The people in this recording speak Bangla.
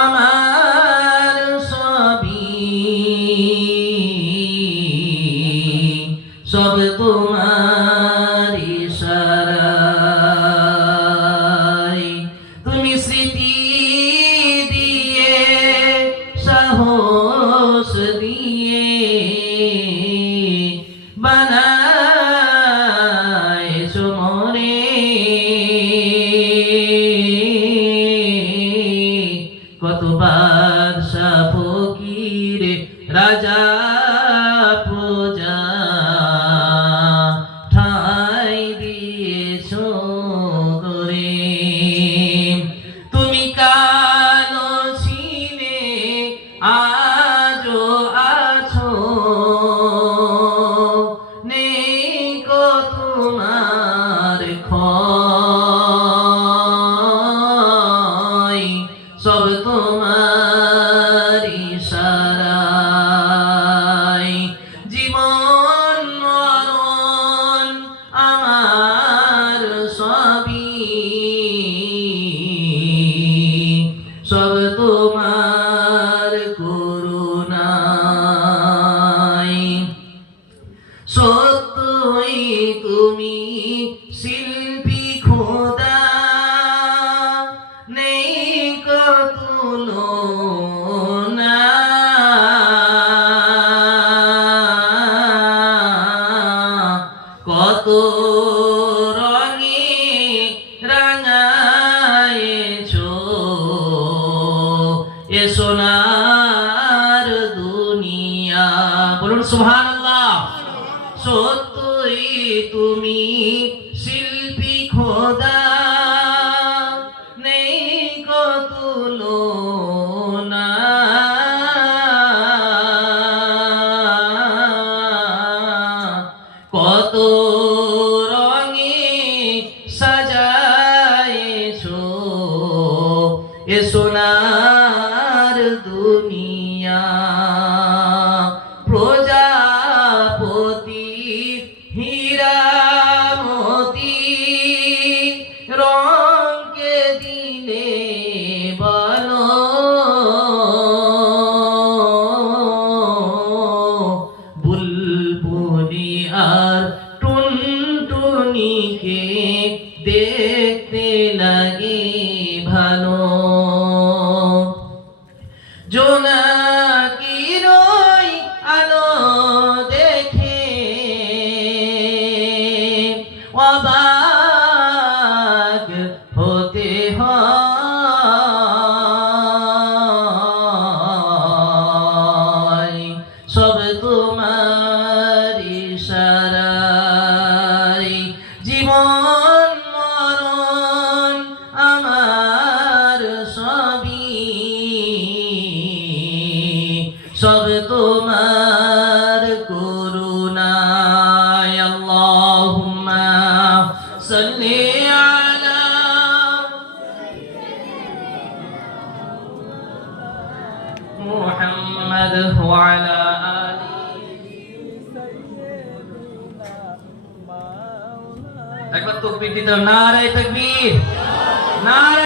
আমার কত বাদশা ফকির রাজা প্রজা ঠাই দিয়েছ করে তুমি কালো ছিলে আজও তুমি শিল্পী খোদা নেই কতুলো কত রঙে রাঙায়েছো এ সোনার দুনিয়া। বলুন সুবহানাল্লাহ। সত্যই তুমি শিল্পী খোদা। নেই কতুলো না কত রঙে সাজায়েছো এ সোনার রঙকে দিলে বলো। বুলবুলি আর টুনটুনিকে দেখতে লাগে ভালো। জোনাকিরই আলো দেখে অবাক আলা আলিহি একবার তাকবীর দিতে হবে। নারে তাকবীর। নারে